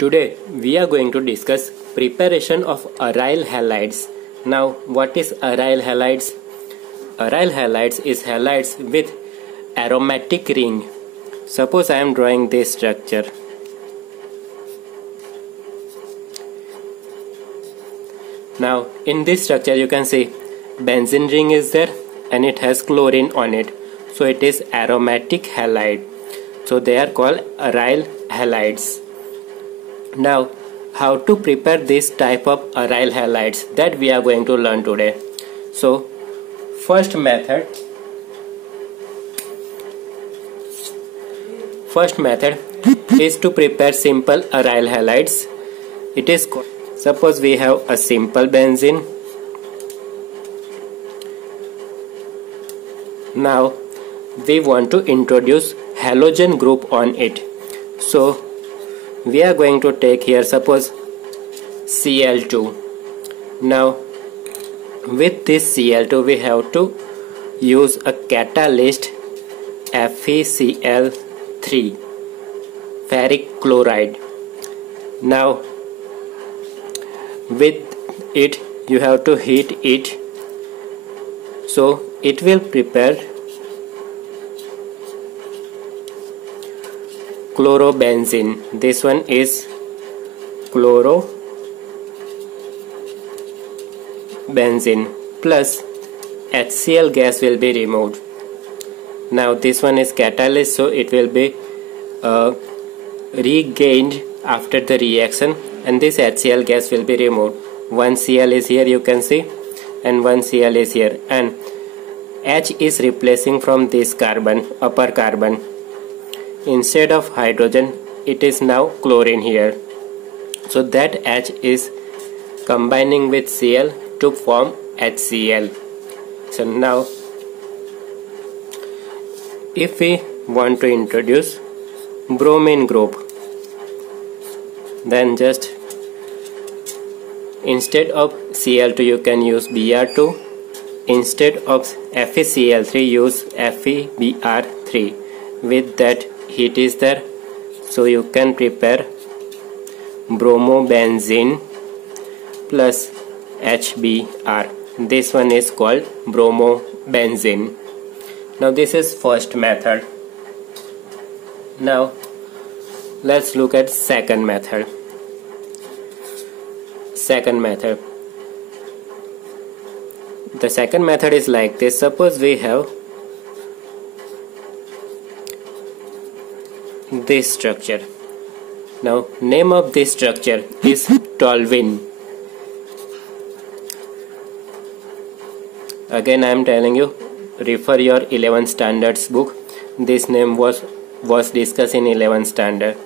Today we are going to discuss preparation of aryl halides. Now what is aryl halides? Aryl halides is halides with aromatic ring. Suppose I am drawing this structure. Now in this structure you can see benzene ring is there and it has chlorine on it. So it is aromatic halide. So they are called aryl halides. Now how to prepare this type of aryl halides, that we are going to learn today. So first method is to prepare simple aryl halides. It is called, suppose we have a simple benzene. Now we want to introduce halogen group on it. So we are going to take here suppose Cl2. Now with this Cl2 we have to use a catalyst FeCl3 ferric chloride. Now with it you have to heat it, so it will prepare chlorobenzene. This one is chlorobenzene plus HCl gas will be removed. Now this one is catalyst, so it will be regained after the reaction and this HCl gas will be removed. One Cl is here, you can see, and one Cl is here, and H is replacing from this carbon, upper carbon. Instead of hydrogen it is now chlorine here, so that H is combining with Cl to form HCl. So now if we want to introduce bromine group, then just instead of Cl2 you can use Br2, instead of FeCl3 use FeBr3. With that heat is there, so you can prepare bromobenzene plus HBr. This one is called bromobenzene. Now this is first method. Now let's look at second method. The second method is like this. Suppose we have this structure. Now name of this structure is toluene. Again I am telling you, refer your 11th standards book. This name was discussed in 11th standard.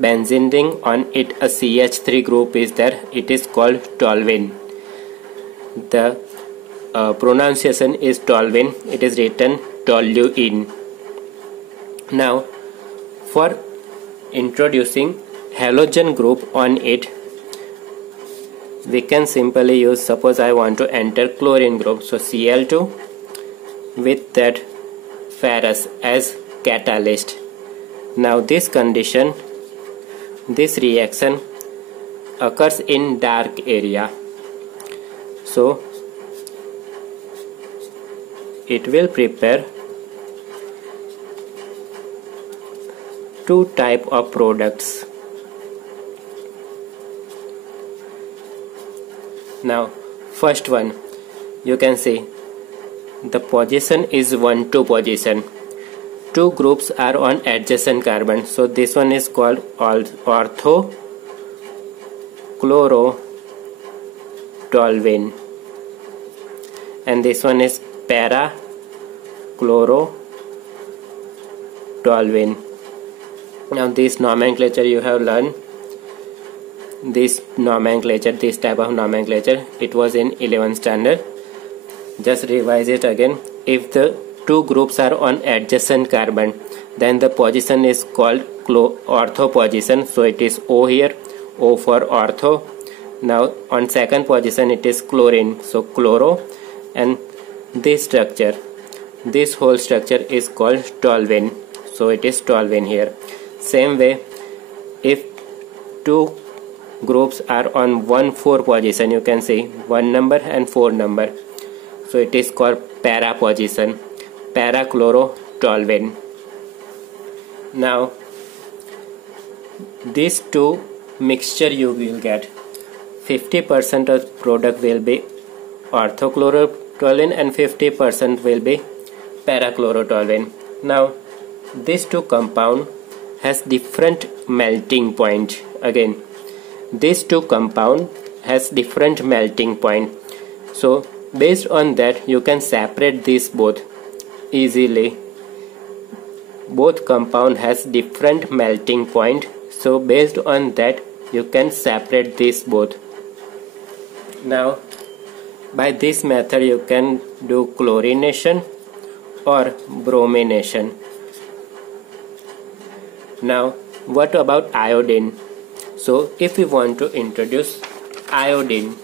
Benzene ring, on it a CH3 group is there, it is called toluene. The pronunciation is toluene, it is written toluene. Now for introducing halogen group on it, we can simply use, suppose I want to enter chlorine group, so Cl2 with that ferrous as catalyst. Now this condition, this reaction occurs in dark area, so it will prepare two type of products. Now first one, you can see the position is 1,2 position. Two groups are on adjacent carbon, so this one is called orthochlorotoluene and this one is parachlorotoluene. Now this nomenclature you have learned, this type of nomenclature, it was in 11th standard. Just revise it again. If the two groups are on adjacent carbon, then the position is called ortho position, so it is O here, O for ortho. Now on second position it is chlorine, so chloro, and this structure, this whole structure is called toluene, so it is toluene here. Same way, if two groups are on 1,4 position. You can see 1 number and 4 number. So it is called para position, parachlorotoluene. Now these two mixture you will get 50% of product will be orthochlorotoluene and 50% will be parachlorotoluene. Now these two compound has different melting point. Again, these two compound has different melting point. So based on that you can separate these both easily. Both compound has different melting point. So based on that you can separate these both. Now by this method you can do chlorination or bromination. Now what about iodine? So if we want to introduce iodine,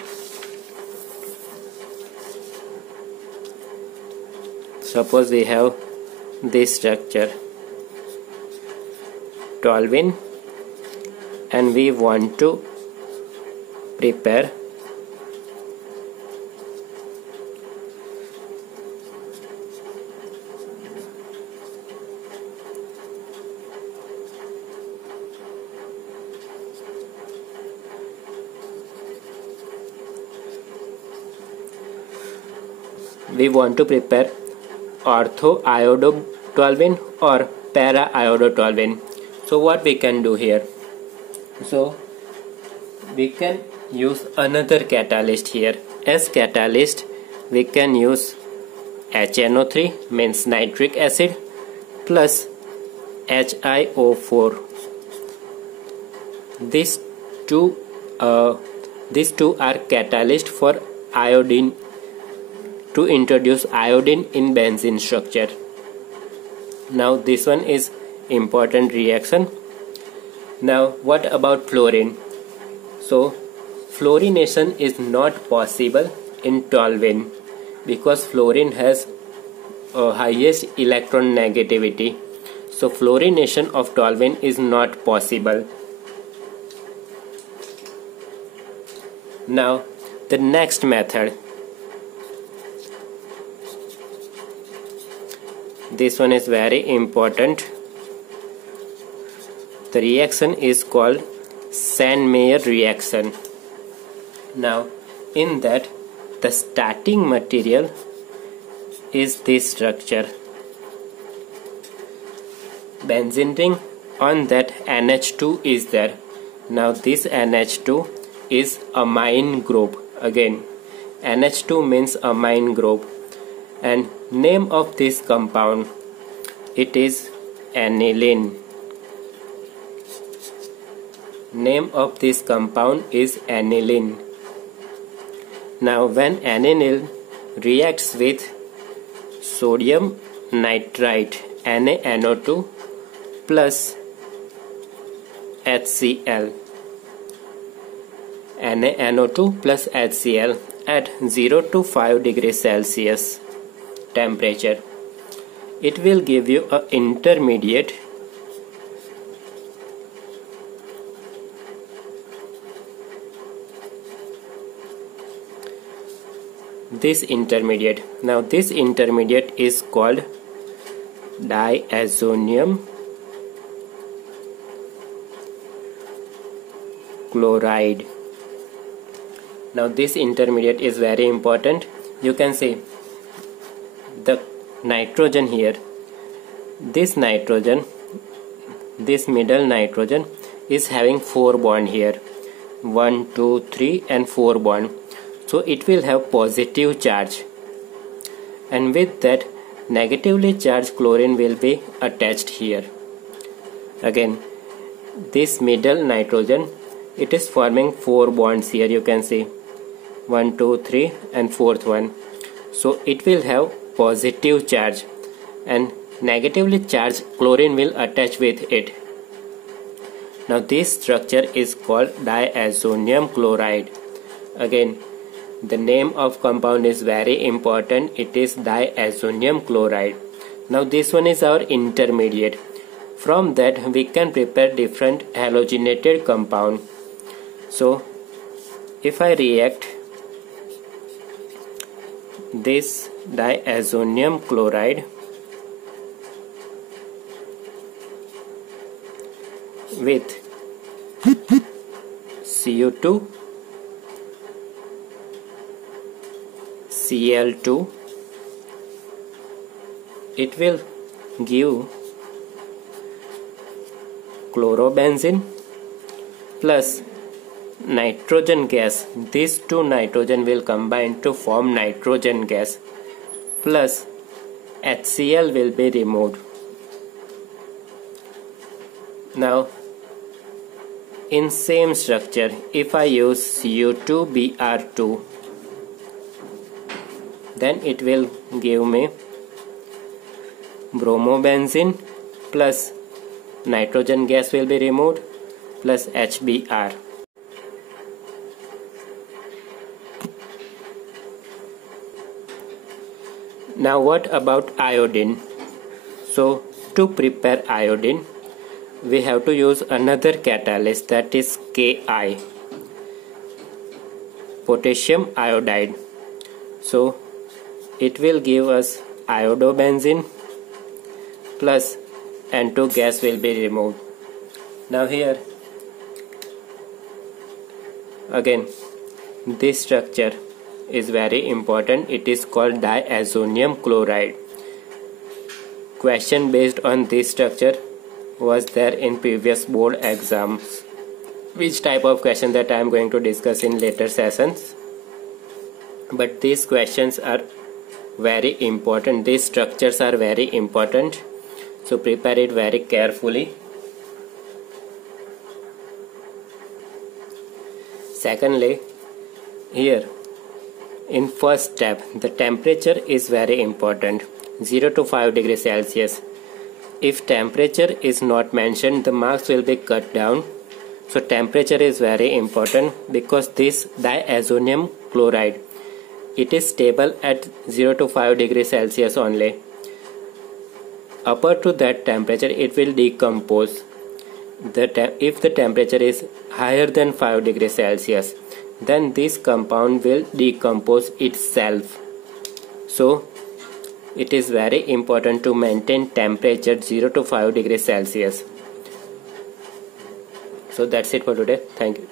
suppose we have this structure toluene and we want to prepare ortho-iodotoluene or para-iodotoluene. So what we can do here? So we can use another catalyst here. As catalyst we can use HNO3 means nitric acid plus HiO4. These two are catalyst for iodine, to introduce iodine in benzene structure. Now this one is important reaction. Now what about fluorine? So fluorination is not possible in toluene because fluorine has highest electron negativity. So fluorination of toluene is not possible. Now the next method, this one is very important. The reaction is called Sand-Meyer reaction. Now in that the starting material is this structure, benzene ring, on that NH2 is there. Now this NH2 is amine group. Again, NH2 means amine group, and name of this compound, it is aniline. Name of this compound is aniline. Now when aniline reacts with sodium nitrite NaNO2 plus HCl, NaNO2 plus HCl at 0 to 5 degrees Celsius temperature, it will give you an intermediate Now this intermediate is called diazonium chloride. Now this intermediate is very important. You can see the nitrogen here. This nitrogen, this middle nitrogen is having 4 bonds here, 1, 2, 3 and 4 bonds. So it will have positive charge, and with that negatively charged chlorine will be attached here. Again, this middle nitrogen, it is forming 4 bonds here. You can see 1, 2, 3 and 4th one. So it will have positive charge and negatively charged chlorine will attach with it. Now this structure is called diazonium chloride. Again, the name of compound is very important. It is diazonium chloride. Now this one is our intermediate. From that we can prepare different halogenated compound. So if I react this diazonium chloride with Cu2 Cl2, it will give chlorobenzene plus nitrogen gas. These two nitrogen will combine to form nitrogen gas, plus HCl will be removed. Now in same structure, if I use Cu2Br2, then it will give me bromobenzene plus nitrogen gas will be removed plus HBr. Now what about iodine? So to prepare iodine, we have to use another catalyst, that is Ki, potassium iodide. So it will give us iodobenzene plus N2 gas will be removed. Now here again this structure is very important. It is called diazonium chloride. Question based on this structure was there in previous board exams. Which type of question that I am going to discuss in later sessions. But these questions are very important. These structures are very important. So prepare it very carefully. Secondly, here in first step, the temperature is very important. 0 to 5 degrees Celsius. If temperature is not mentioned, the marks will be cut down. So temperature is very important, because this diazonium chloride, it is stable at 0 to 5 degrees Celsius only. Upper to that temperature, it will decompose. If the temperature is higher than 5 degrees Celsius, then this compound will decompose itself. So it is very important to maintain temperature 0 to 5 degrees Celsius. So that's it for today. Thank you.